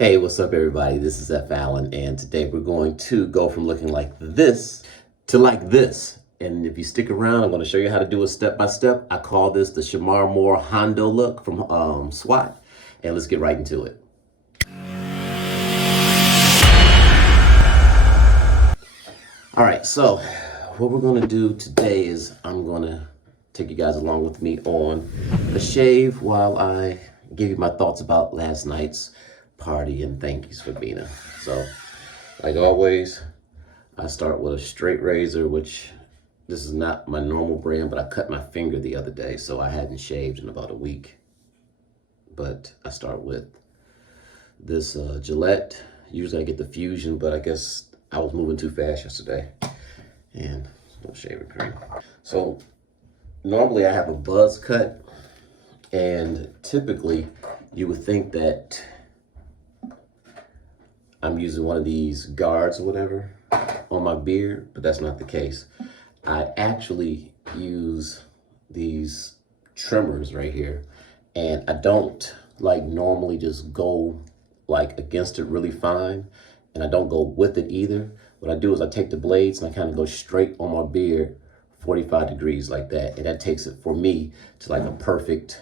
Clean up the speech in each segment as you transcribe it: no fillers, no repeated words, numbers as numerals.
Hey, what's up, everybody? This is F. Allen, and today we're going to go from looking like this to like this. And if you stick around, I'm going to show you how to do it step by step. I call this the Shemar Moore Hondo Look from S.W.A.T. And let's get right into it. All right, so what we're going to do today is I'm going to take you guys along with me on a shave while I give you my thoughts about last night's party and thank yous for being there. So, like always, I start with a straight razor, which this is not my normal brand, but I cut my finger the other day, so I hadn't shaved in about a week. But I start with this Gillette. Usually I get the Fusion, but I guess I was moving too fast yesterday. And no shaving cream. So normally I have a buzz cut, and typically you would think that I'm using one of these guards or whatever on my beard, but that's not the case. I actually use these trimmers right here, and I don't like normally just go like against it really fine, and I don't go with it either. What I do is I take the blades and I kind of go straight on my beard 45 degrees like that, and that takes it for me to like a perfect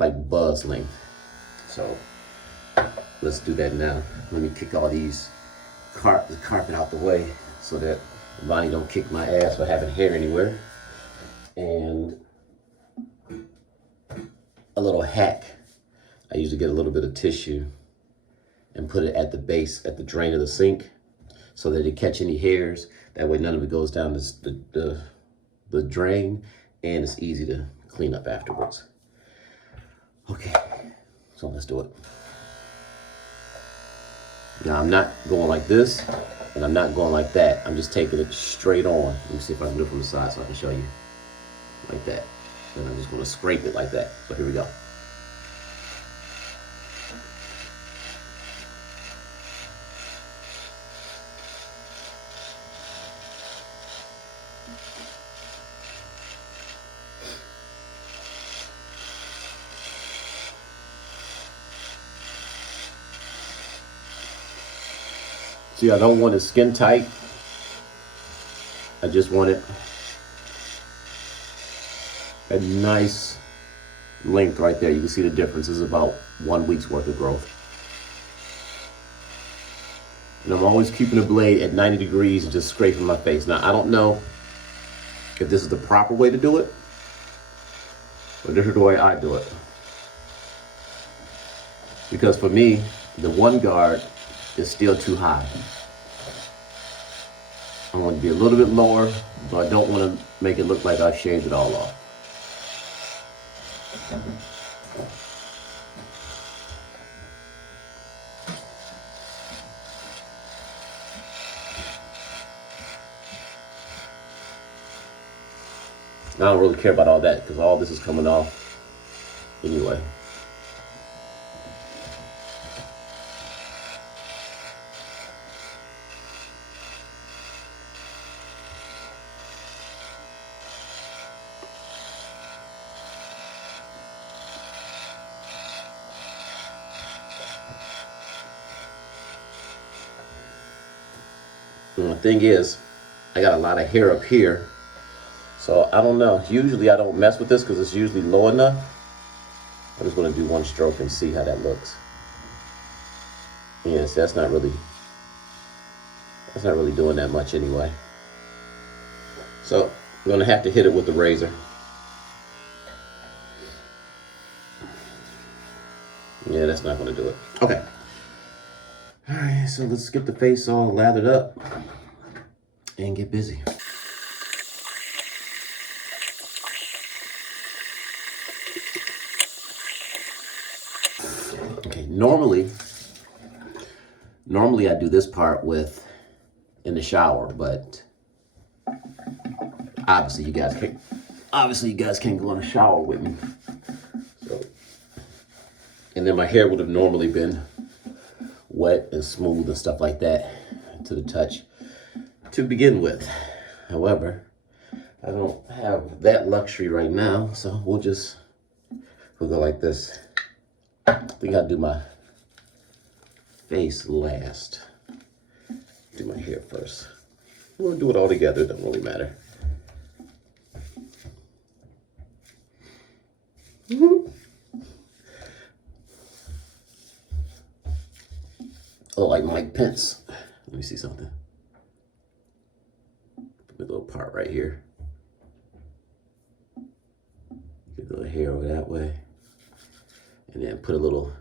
like buzz length. So let's do that now. Let me kick all these the carpet out the way so that Bonnie don't kick my ass for having hair anywhere. And a little hack. I usually get a little bit of tissue and put it at the base, at the drain of the sink, so that it catch any hairs. That way none of it goes down the drain, and it's easy to clean up afterwards. Okay, so let's do it. Now I'm not going like this, and I'm not going like that. I'm just taking it straight on. Let me see if I can do it from the side so I can show you. Like that. And I'm just gonna scrape it like that. So here we go. See, I don't want it skin tight. I just want it a nice length right there. You can see the difference is about 1 week's worth of growth. And I'm always keeping the blade at 90 degrees and just scraping my face. Now, I don't know if this is the proper way to do it, but this is the way I do it. Because for me, the one guard is still too high. I want to be a little bit lower, but I don't want to make it look like I shaved it all off. I don't really care about all that because all this is coming off anyway. And the thing is, I got a lot of hair up here, so I don't know. Usually I don't mess with this because it's usually low enough. I'm just going to do one stroke and see how that looks. Yes, that's not really doing that much anyway. So I'm going to have to hit it with the razor. Yeah, that's not going to do it. Okay. All right, so let's get the face all lathered up and get busy. Okay, normally I do this part in the shower, but obviously you guys can't go in the shower with me. So, and then my hair would have normally been wet and smooth and stuff like that to the touch to begin with. However, I don't have that luxury right now, so we'll go like this. I think I'll do my face last. Do my hair first. We'll do it all together, it doesn't really matter. Oh, like Mike Pence. Let me see something. Put a little part right here. Get a little hair over that way. And then put a little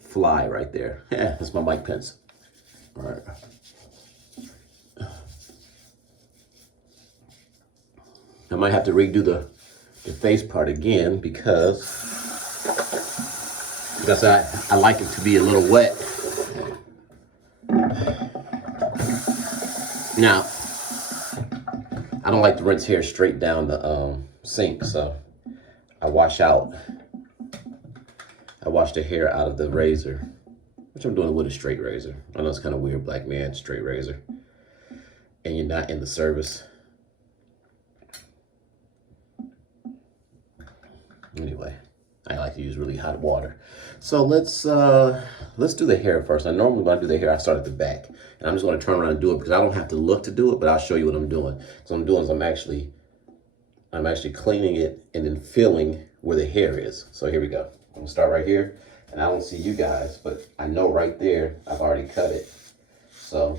fly right there. Yeah, that's my Mike Pence. All right. I might have to redo the face part again because I like it to be a little wet. Now, I don't like to rinse hair straight down the sink, so I wash the hair out of the razor, which I'm doing with a straight razor. I know it's kind of weird, black man, straight razor, and you're not in the service. Anyway, I like to use really hot water. So let's do the hair first. Now, normally when I do the hair, I start at the back, and I'm just going to turn around and do it because I don't have to look to do it, but I'll show you what I'm doing. So what I'm doing is I'm actually cleaning it and then feeling where the hair is. So here we go. I'm gonna start right here, and I don't see you guys, but I know right there I've already cut it. So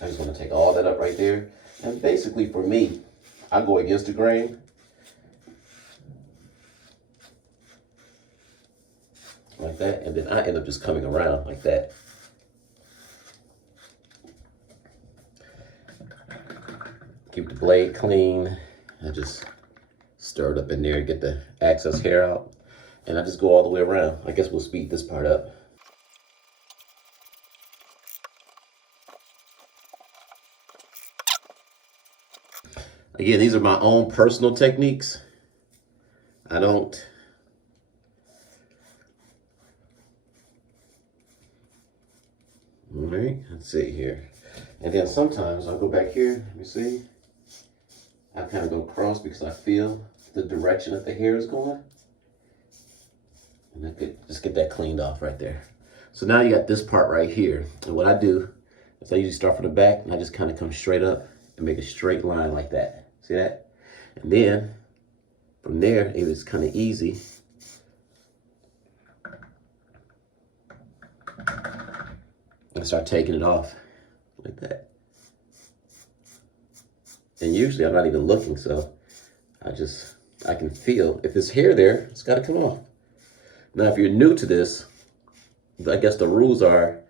I just want to take all that up right there, and basically for me, I go against the grain. Like that, and then I end up just coming around like that. Keep the blade clean. I just stir it up in there, get the excess hair out, and I just go all the way around. I guess we'll speed this part up. Again, these are my own personal techniques. I don't all right, let's see here. And then sometimes I'll go back here, let me see. I kind of go across because I feel the direction that the hair is going. And I could just get that cleaned off right there. So now you got this part right here. And what I do is I usually start from the back and I just kind of come straight up and make a straight line like that. See that? And then from there, it is kind of easy. And start taking it off like that. And usually I'm not even looking, so I can feel if there's hair there, it's got to come off. Now, if you're new to this, I guess the rules are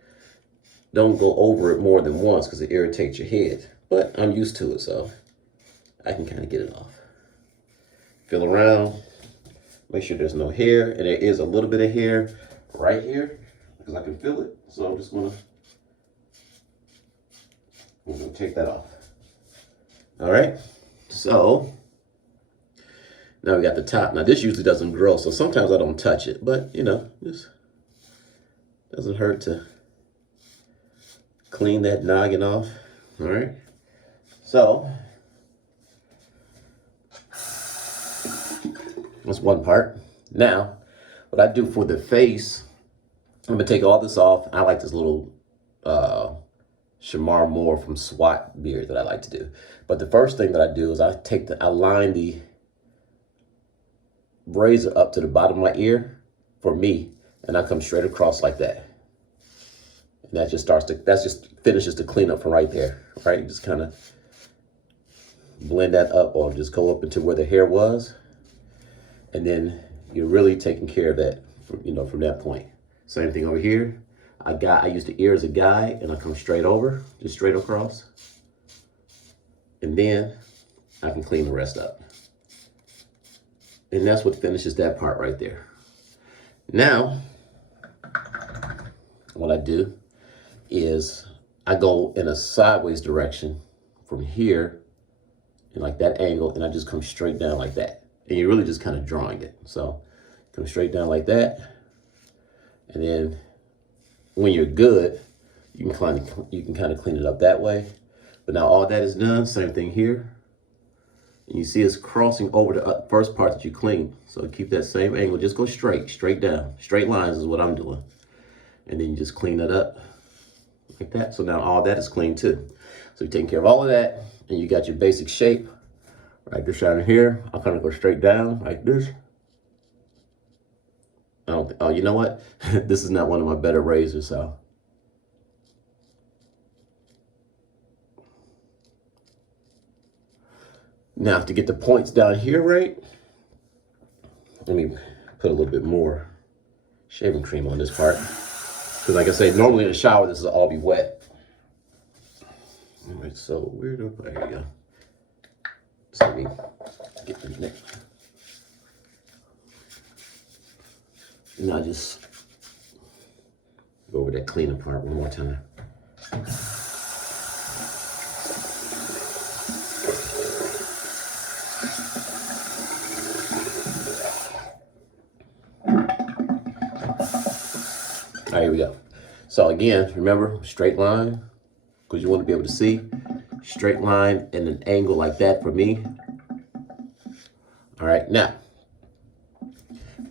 don't go over it more than once because it irritates your head. But I'm used to it, so I can kind of get it off. Feel around, make sure there's no hair, and there is a little bit of hair right here because I can feel it. So I'm just gonna take that off. All right, so now we got the top. Now this usually doesn't grow, so sometimes I don't touch it, but you know, this doesn't hurt to clean that noggin off. All right, so that's one part. Now, what I do for the face, I'm gonna take all this off. I like this little Shemar Moore from S.W.A.T beard that I like to do. But the first thing that I do is I line the razor up to the bottom of my ear for me, and I come straight across like that. And that just finishes the cleanup from right there, right? Just kind of blend that up or just go up into where the hair was. And then you're really taking care of that, from that point. Same thing over here. I use the ear as a guide, and I come straight over, just straight across. And then I can clean the rest up. And that's what finishes that part right there. Now, what I do is I go in a sideways direction from here, and like that angle, and I just come straight down like that. And you're really just kind of drawing it. So come straight down like that. And then when you're good, you can kind of clean it up that way. But now all that is done, same thing here. And you see it's crossing over the first part that you clean. So keep that same angle. Just go straight down. Straight lines is what I'm doing. And then you just clean it up like that. So now all that is clean too. So you're taking care of all of that, and you got your basic shape. Right, this down here, I'll kind of go straight down like this. Oh, you know what? This is not one of my better razors, so. Now to get the points down here right, let me put a little bit more shaving cream on this part. Because like I say, normally in the shower, this will all be wet. All right, so where do I, there you go. So let me get the neck. Now just go over that cleaner part one more time. All right, here we go. So again, remember, straight line, because you want to be able to see. Straight line and an angle like that for me. All right, now,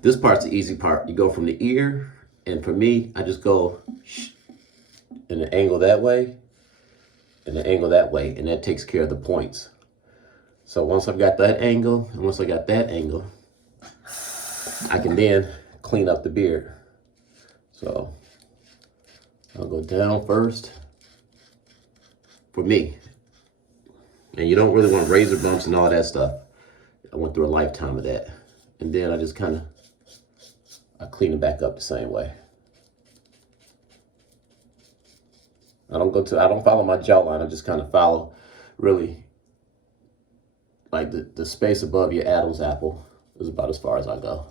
this part's the easy part. You go from the ear, and for me, I just go in an angle that way, and an angle that way, and that takes care of the points. So once I've got that angle, and once I got that angle, I can then clean up the beard. So I'll go down first for me. And you don't really want razor bumps and all that stuff. I went through a lifetime of that. And then I just I clean it back up the same way. I don't follow my jawline. I just kind of follow really like the space above your Adam's apple is about as far as I go.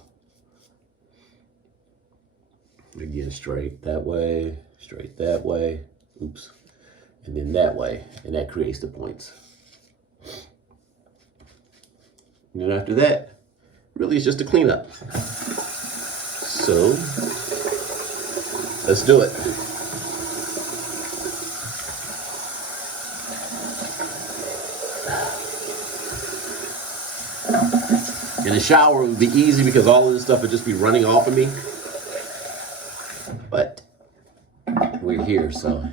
Again, straight that way, oops, and then that way, and that creates the points. And then after that, really it's just a cleanup. So, let's do it. In the shower, it would be easy because all of this stuff would just be running off of me. But we're here, so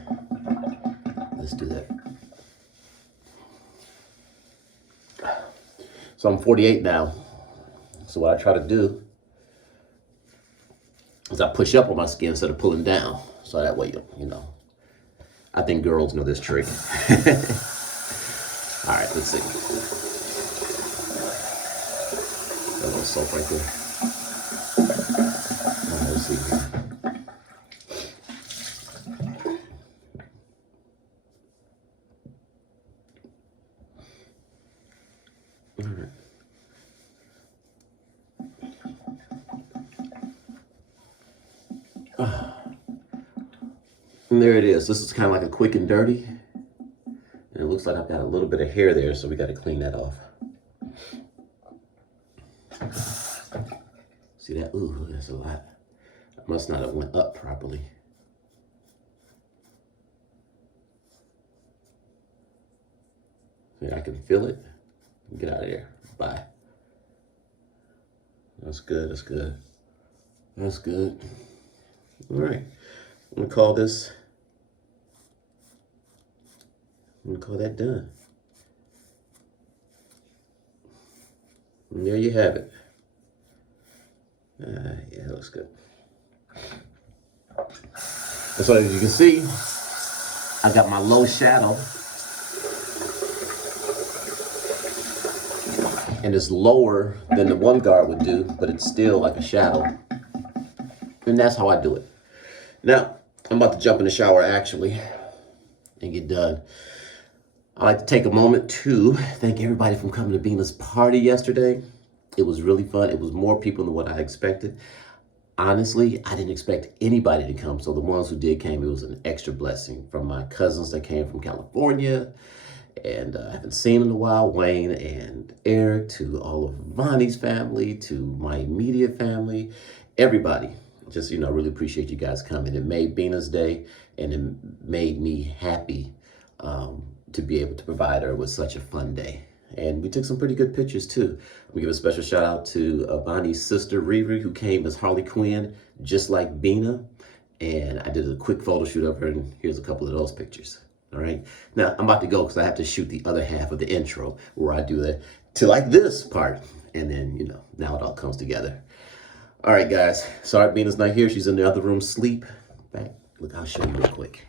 let's do that. So I'm 48 now. So what I try to do is I push up on my skin instead of pulling down. So that way, you know, I think girls know this trick. All right, let's see. A little soap right there. All right, let's see here. And there it is. This is kind of like a quick and dirty. And it looks like I've got a little bit of hair there, so we got to clean that off. See that? Ooh, that's a lot. I must not have went up properly. See, I can feel it. Get out of there. Bye. That's good. That's good. That's good. All right. I'm gonna call that done. And there you have it. Yeah, it looks good. And so as you can see, I got my low shadow. And it's lower than the one guard would do, but it's still like a shadow. And that's how I do it. Now, I'm about to jump in the shower actually and get done. I'd like to take a moment to thank everybody for coming to Bina's party yesterday. It was really fun. It was more people than what I expected. Honestly, I didn't expect anybody to come. So the ones who did came, it was an extra blessing. From my cousins that came from California, and I haven't seen in a while, Wayne and Eric, to all of Vonnie's family, to my immediate family, everybody. Just, really appreciate you guys coming. It made Bina's day, and it made me happy to be able to provide her with such a fun day. And we took some pretty good pictures too. We give a special shout out to Bonnie's sister Riri, who came as Harley Quinn, just like Bina. And I did a quick photo shoot of her, and here's a couple of those pictures. All right. Now I'm about to go because I have to shoot the other half of the intro where I do the to like this part. And then, you know, now it all comes together. All right, guys. Sorry Bina's not here. She's in the other room sleep. Back. Look, I'll show you real quick.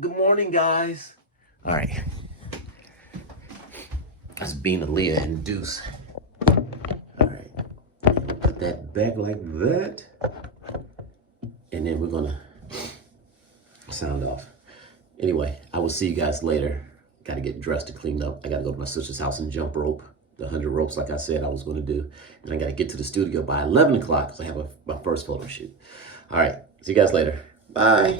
Good morning, guys. All right. That's Bina, Leah, and Deuce. All right. Put that back like that. And then we're going to sound off. Anyway, I will see you guys later. Got to get dressed to clean up. I got to go to my sister's house and jump rope. The 100 ropes like I said I was going to do. And I got to get to the studio by 11 o'clock because I have my first photo shoot. All right. See you guys later. Bye.